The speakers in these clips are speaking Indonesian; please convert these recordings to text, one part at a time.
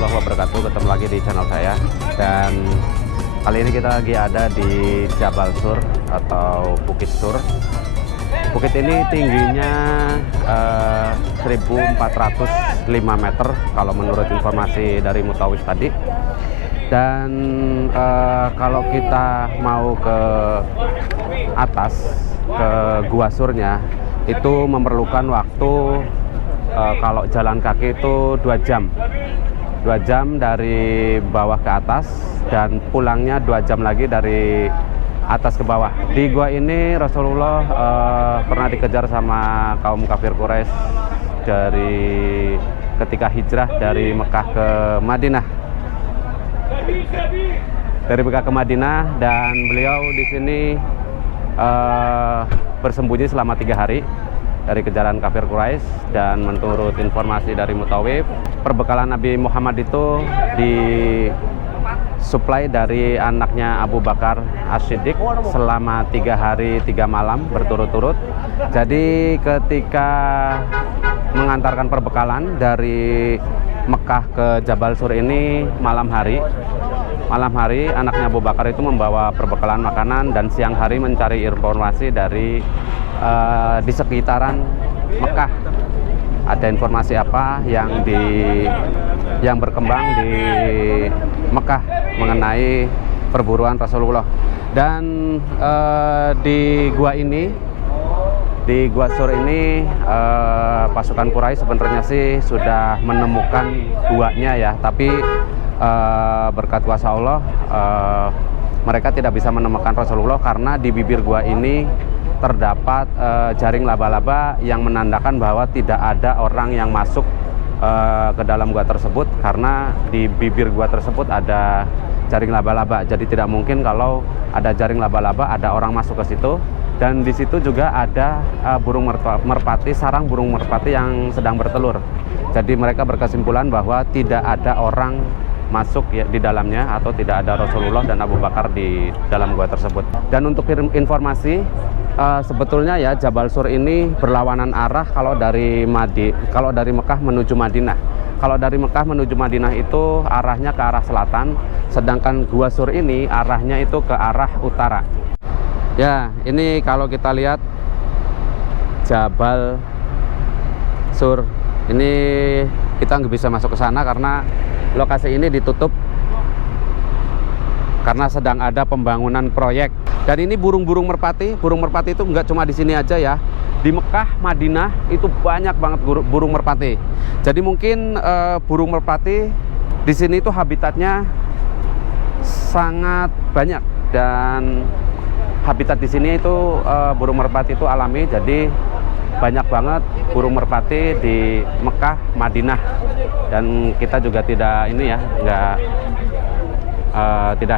warahmatullahi wabarakatuh. Ketemu lagi di channel saya. Dan kali ini kita lagi ada di Jabal Sur atau Bukit Sur. Bukit ini tingginya 1405 meter kalau menurut informasi dari Mutawif tadi. Dan kalau kita mau ke atas, ke Gua Surnya, itu memerlukan waktu kalau jalan kaki itu 2 jam. 2 jam dari bawah ke atas dan pulangnya 2 jam lagi dari atas ke bawah. Di gua ini Rasulullah pernah dikejar sama kaum kafir Quraisy dari ketika hijrah dari Mekah ke Madinah. Dari Mekah ke Madinah, dan beliau di sini bersembunyi selama 3 hari dari kejaran kafir Quraisy. Dan menurut informasi dari Mutawif, perbekalan Nabi Muhammad itu disuplai dari anaknya Abu Bakar As-Siddiq selama 3 hari 3 malam berturut-turut. Jadi ketika mengantarkan perbekalan dari Mekah ke Jabal Sur ini malam hari anaknya Abu Bakar itu membawa perbekalan makanan, dan siang hari mencari informasi dari di sekitaran Mekah ada informasi apa yang berkembang di Mekah mengenai perburuan Rasulullah. Dan di Gua Sur ini pasukan Quraisy sebenarnya sih sudah menemukan guanya ya, tapi berkat kuasa Allah mereka tidak bisa menemukan Rasulullah karena di bibir gua ini terdapat jaring laba-laba yang menandakan bahwa tidak ada orang yang masuk ke dalam gua tersebut, karena di bibir gua tersebut ada jaring laba-laba. Jadi tidak mungkin kalau ada jaring laba-laba ada orang masuk ke situ. Dan di situ juga ada burung merpati, sarang burung merpati yang sedang bertelur. Jadi mereka berkesimpulan bahwa tidak ada orang masuk ya di dalamnya, atau tidak ada Rasulullah dan Abu Bakar di dalam gua tersebut. Dan untuk informasi, sebetulnya ya Jabal Sur ini berlawanan arah kalau dari Mekah menuju Madinah. Kalau dari Mekah menuju Madinah itu arahnya ke arah selatan, sedangkan Gua Sur ini arahnya itu ke arah utara. Ya, ini kalau kita lihat Jabal Sur ini, kita nggak bisa masuk ke sana karena lokasi ini ditutup karena sedang ada pembangunan proyek. Dan ini burung merpati itu nggak cuma di sini aja ya. Di Mekah, Madinah itu banyak banget burung merpati. Jadi mungkin burung merpati di sini itu habitatnya sangat banyak, dan habitat di sini itu burung merpati itu alami. Jadi banyak banget burung merpati di Mekah, Madinah. Dan kita juga tidak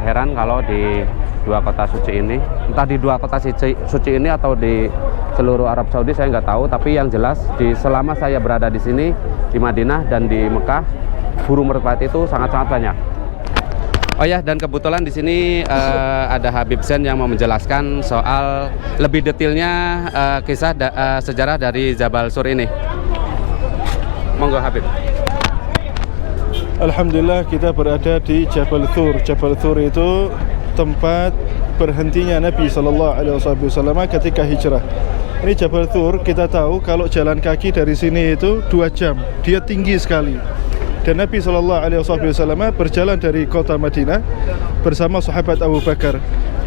heran kalau di 2 kota suci ini, entah di 2 kota suci ini atau di seluruh Arab Saudi saya nggak tahu, tapi yang jelas selama saya berada di sini di Madinah dan di Mekah, burung merpati itu sangat-sangat banyak. Oh ya, dan kebetulan di sini ada Habib Zain yang mau menjelaskan soal lebih detailnya kisah sejarah dari Jabal Sur ini. Monggo Habib. Alhamdulillah, kita berada di Jabal Sur. Jabal Sur itu tempat berhentinya Nabi SAW ketika hijrah. Ini Jabal Sur, kita tahu kalau jalan kaki dari sini itu 2 jam. Dia tinggi sekali. Dan Nabi SAW berjalan dari kota Madinah bersama sahabat Abu Bakar.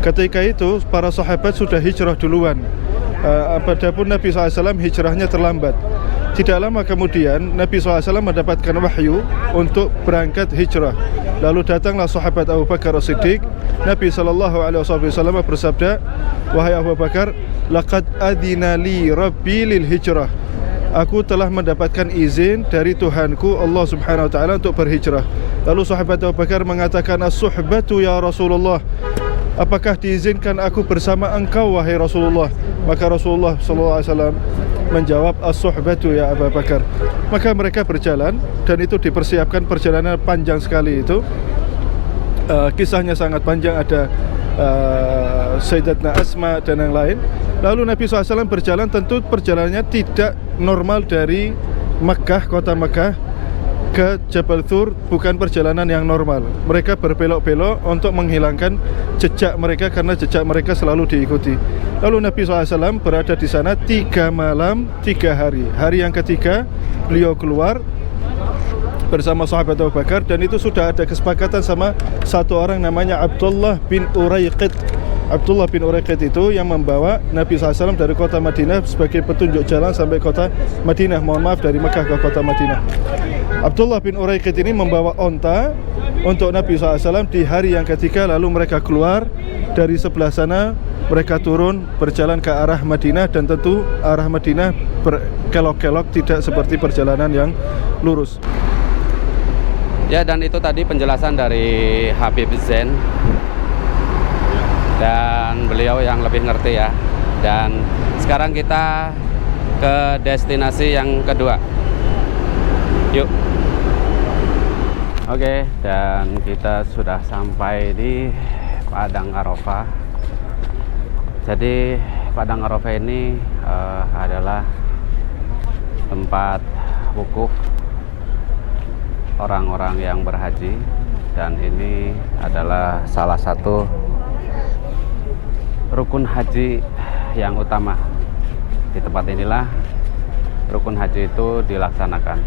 Ketika itu para sahabat sudah hijrah duluan. Adapun Nabi SAW hijrahnya terlambat. Tidak lama kemudian Nabi SAW mendapatkan wahyu untuk berangkat hijrah. Lalu datanglah sahabat Abu Bakar As-Siddiq. Nabi SAW bersabda, "Wahai Abu Bakar, laqad adina li rabbi lil hijrah." Aku telah mendapatkan izin dari Tuhanku Allah Subhanahu wa taala untuk berhijrah. Lalu sahabat Abu Bakar mengatakan, "As-suhbatu ya Rasulullah." Apakah diizinkan aku bersama engkau wahai Rasulullah? Maka Rasulullah SAW menjawab, "As-suhbatu ya Abu Bakar." Maka mereka berjalan, dan itu dipersiapkan perjalanan panjang sekali itu. Kisahnya sangat panjang, ada Sayyidatna Asma dan yang lain. Lalu Nabi SAW berjalan, tentu perjalanannya tidak normal dari Mekah, kota Mekah ke Jabal Thur bukan perjalanan yang normal. Mereka berbelok-belok untuk menghilangkan jejak mereka karena jejak mereka selalu diikuti. Lalu Nabi SAW berada di sana 3 malam 3 hari. Hari yang ketiga beliau keluar bersama sahabat Abu Bakar, dan itu sudah ada kesepakatan sama satu orang namanya Abdullah bin Uraiqid. Abdullah bin Uraiqid itu yang membawa Nabi SAW dari kota Madinah sebagai petunjuk jalan sampai kota Madinah. Mohon maaf, dari Mekah ke kota Madinah. Abdullah bin Uraiqid ini membawa onta untuk Nabi SAW di hari yang ketiga. Lalu mereka keluar dari sebelah sana, mereka turun berjalan ke arah Madinah, dan tentu arah Madinah berkelok-kelok, tidak seperti perjalanan yang lurus. Ya, dan itu tadi penjelasan dari Habib Zain, dan beliau yang lebih ngerti ya. Dan sekarang kita ke destinasi yang kedua. Yuk. Oke, dan kita sudah sampai di Padang Arafah. Jadi Padang Arafah ini adalah tempat wukuf orang-orang yang berhaji, dan ini adalah salah satu rukun haji yang utama. Di tempat inilah rukun haji itu dilaksanakan.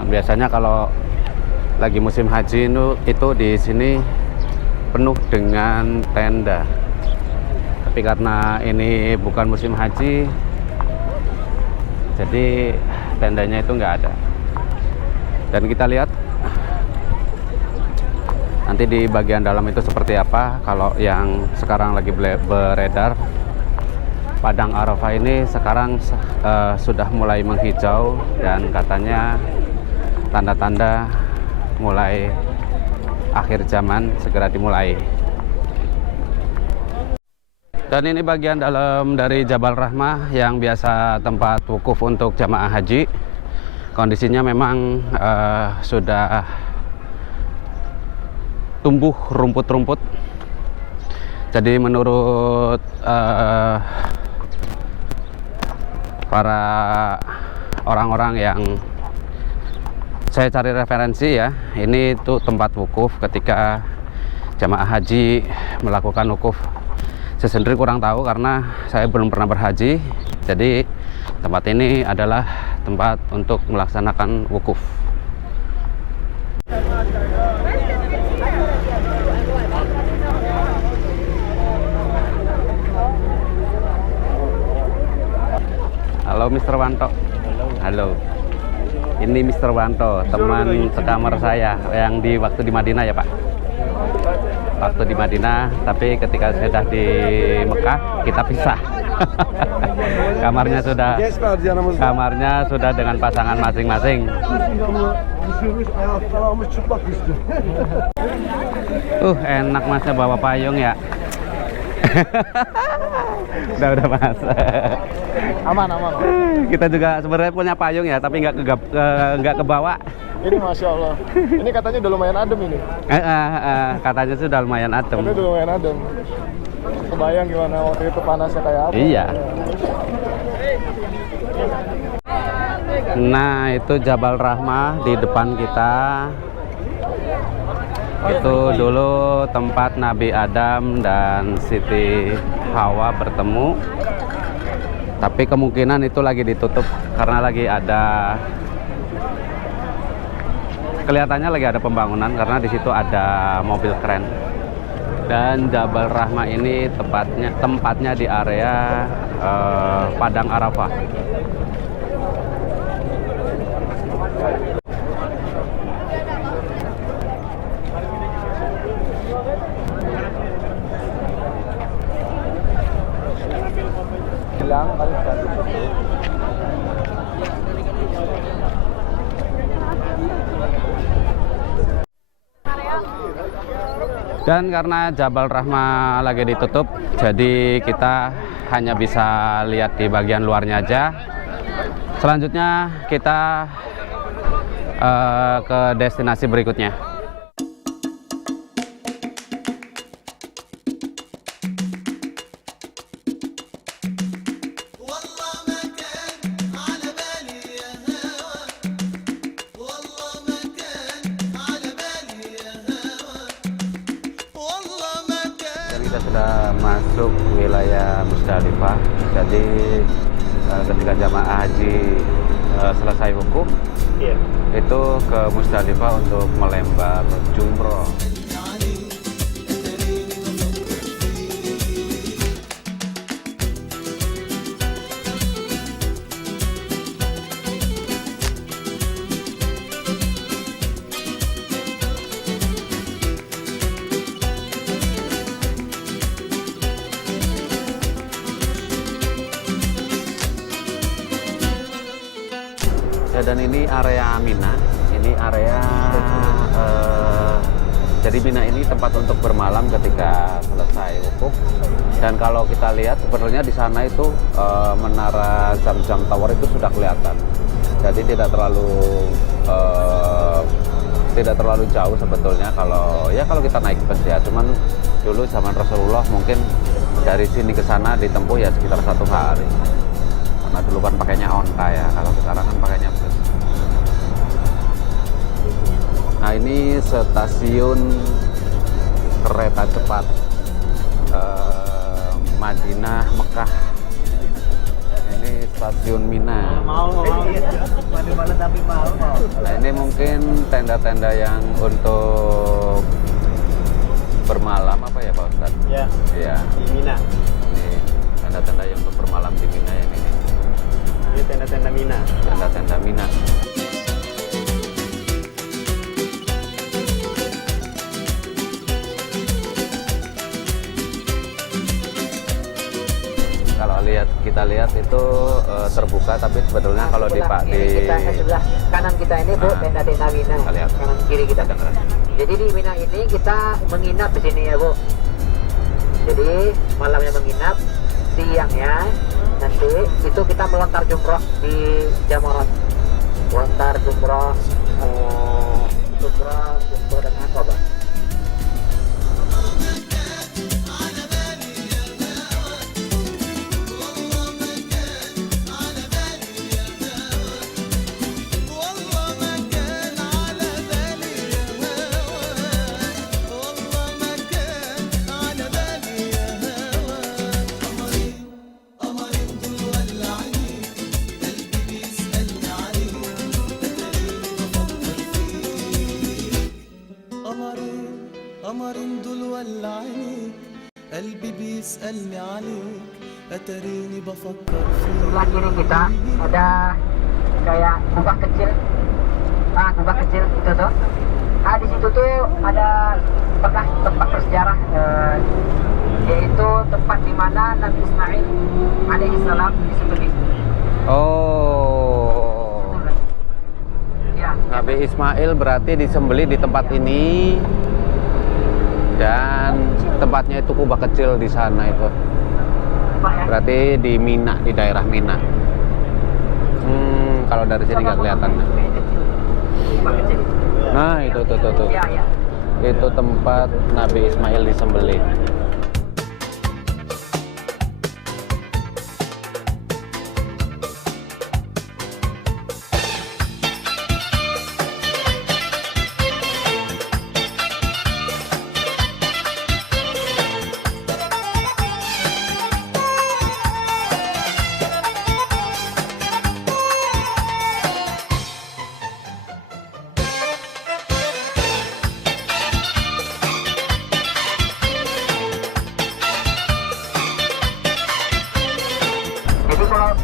Dan biasanya kalau lagi musim haji itu di sini penuh dengan tenda. Tapi karena ini bukan musim haji, jadi tendanya itu nggak ada. Dan kita lihat nanti di bagian dalam itu seperti apa. Kalau yang sekarang lagi beredar, Padang Arafah ini sekarang sudah mulai menghijau, dan katanya tanda-tanda mulai akhir zaman segera dimulai. Dan ini bagian dalam dari Jabal Rahmah yang biasa tempat wukuf untuk jamaah haji. Kondisinya memang sudah tumbuh rumput-rumput. Jadi menurut para orang-orang yang saya cari referensi ya, ini tuh tempat wukuf ketika jamaah haji melakukan wukuf. Saya sendiri kurang tahu karena saya belum pernah berhaji. Jadi tempat ini adalah tempat untuk melaksanakan wukuf. Halo Mr. Wanto. Halo. Ini Mr. Wanto, teman sekamar saya yang waktu di Madinah ya Pak. Waktu di Madinah, tapi ketika sudah di Mekah kita pisah. Kamarnya sudah dengan pasangan masing-masing. Enak Masnya bawa payung ya. udah Mas. Aman. Kita juga sebenarnya punya payung ya, tapi nggak kebawa. Ini Masya Allah. Ini katanya udah lumayan adem ini. Katanya sudah lumayan adem. Katanya udah lumayan adem. Kebayang gimana waktu itu panasnya kayak apa? Iya. Nah, itu Jabal Rahmah di depan kita. Itu dulu tempat Nabi Adam dan Siti Hawa bertemu. Tapi kemungkinan itu lagi ditutup karena lagi ada, kelihatannya lagi ada pembangunan karena di situ ada mobil kren. Dan Jabal Rahmah ini tempatnya di area Padang Arafah. Dan karena Jabal Rahmah lagi ditutup, jadi kita hanya bisa lihat di bagian luarnya aja. Selanjutnya kita ke destinasi berikutnya. sudah masuk wilayah Musdalifah. Jadi ketika jamaah haji selesai wukuf, itu ke Musdalifah untuk melempar jumroh. Ya, dan ini area Mina. Ini area jadi Mina ini tempat untuk bermalam ketika selesai wukuf. Dan kalau kita lihat sebenarnya di sana itu menara Zamzam Tower itu sudah kelihatan. Jadi tidak terlalu jauh sebetulnya kalau kita naik bus ya. Cuman dulu zaman Rasulullah mungkin dari sini ke sana ditempuh ya sekitar 1 hari. Karena dulu kan pakainya onta ya, kalau sekarang kan pakainya bus. Nah, ini stasiun kereta cepat Madinah Mekah. Ini stasiun Mina. Nah, ini mungkin tenda-tenda yang untuk bermalam apa ya Pak Ustadz? Ya, Iya. di Mina. Ini tenda-tenda yang untuk bermalam di Mina ini. Ini tenda-tenda Mina. Tenda-tenda Mina. Kalau kita lihat itu terbuka, tapi sebetulnya kalau di kita sebelah kanan kita ini Bu, tenda-tenda Mina. Lihat. Kanan kiri kita. Jadi di Mina ini kita menginap di sini ya Bu. Jadi malamnya menginap, siangnya nanti itu kita melontar jumroh di Jamarat. Melontar jumroh dan Aqabah. قمر دول ولعيني قلبي بيسألني عليك أتريني بفكر فيك. Sebelah kiri kita ada kayak kubah kecil. Kubah kecil itu tuh. Di situ tuh ada bekas tempat bersejarah, yaitu tempat di mana Nabi Ismail alaihissalam disembelih. Oh. Ya. Nabi Ismail berarti disembelih di tempat ini. Dan tempatnya itu kubah kecil di sana itu. Berarti di Mina, di daerah Mina. Kalau dari sini nggak kelihatan. Nah, itu tuh. Ya, ya. Itu tempat Nabi Ismail disembelih.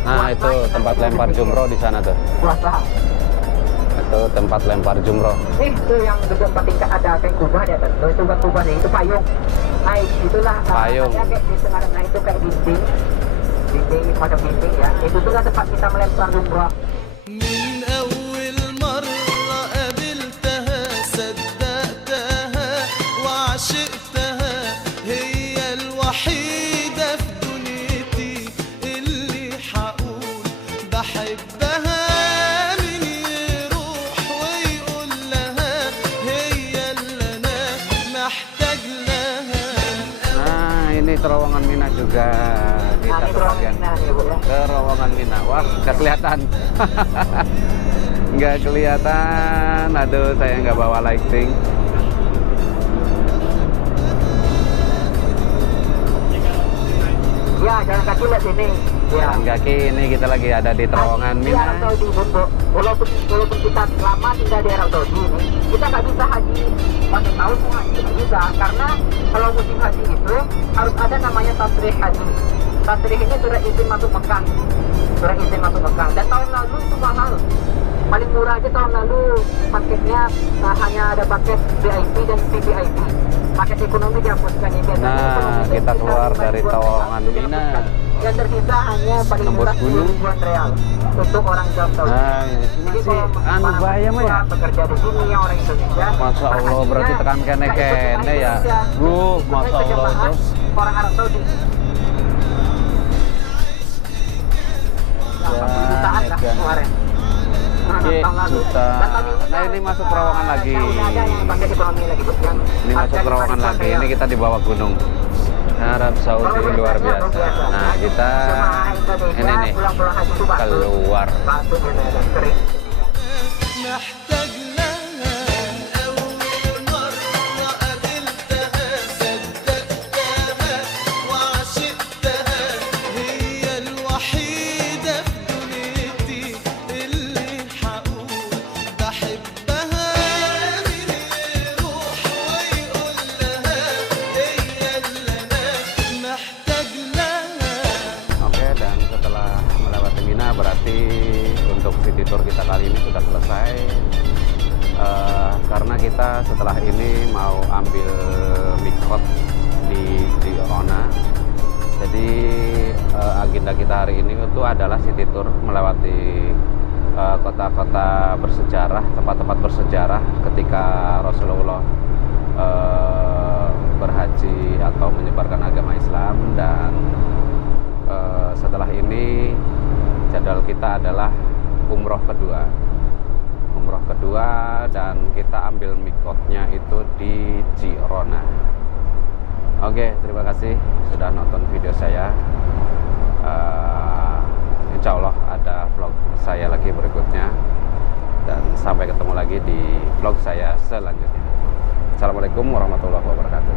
Nah, itu tempat lempar jumroh di sana tuh. Puasa. Itu tempat lempar jumroh. Itu yang gedung 4 tingkat ada kayak kubah di atas. Itu bukan kubah nih, itu payung. Nah, itulah Payung. ada kayak di tengah itu kayak dinding macam dinding ya. Itu tuh kan tempat kita melempar jumroh. من أول مرة قابلتها صدقتها وعشقتها هي الوحيدة في دنيتي اللي حقول بحبها من يروح ويقول لها هي اللي أنا محتاج لها. Nah, ini terowongan Mina juga. Kita Nah, ini ke bagian Mina nih Bu ya. terowongan Mina. Wah, nggak kelihatan. Nggak kelihatan. Aduh, saya nggak bawa lighting. Ya, jalan kaki lihat sini. Ya. Jalan kaki ini kita lagi ada di terowongan Di Arab Mina. Saudi, Bumbu. Walaupun kita lama tinggal di Arab Saudi ini, kita nggak bisa haji pada tahun mau haji nggak bisa, karena kalau musim haji itu harus ada namanya tasrih haji. Tasrih ini surat izin masuk Mekah, surat izin masuk Mekah. Dan tahun lalu itu mahal. Paling murah aja tahun lalu paketnya hanya ada paket VIP dan VVIP. Paket ekonomi dihapuskan ini. Nah, kita keluar dari terowongan Mina. Yang tersisa hanya paling Nembus murah gunung. 10 ribuan real untuk orang Arab Saudi. Nah, ini Jadi masih kalau para bayam ya. mahasiswa bekerja di sini yang orang Indonesia. Masya Allah, hajinya berarti tekan nggak kene-kene ikut ya. Indonesia. Bro, Ikut Masya Allah, jemaah terus. orang Arab Saudi. Ya, 80 jutaan lah Egan. kemarin. Ye, tahun lalu. juta. Dan tahun Nah, ini masuk terowongan lagi. Yang udah ada yang pakai ekonomi lagi, Bu. Yang Ini masuk harga terowongan 5 lagi. ribuan Ini real. kita di bawah gunung. Arab Saudi luar biasa. Nah, kita ini nih keluar. محتاج لها أول مرة قابلتها صدقتها وعشقتها هي الوحيدة في دنيتي اللي حقول بحبها مين يروح ويقول لها هي اللي أنا محتاج لها. Oke, dan setelah melewati Mina berarti untuk city tour kita kali ini sudah selesai. Karena kita setelah ini mau ambil mikot di Jirona. Jadi agenda kita hari ini itu adalah city tour melewati kota-kota bersejarah, tempat-tempat bersejarah ketika Rasulullah berhaji atau menyebarkan agama Islam. Dan setelah ini jadwal kita adalah umroh kedua dan kita ambil mikotnya itu di Jirona. Oke, terima kasih sudah nonton video saya. Insya Allah ada vlog saya lagi berikutnya, dan sampai ketemu lagi di vlog saya selanjutnya. Assalamualaikum warahmatullahi wabarakatuh.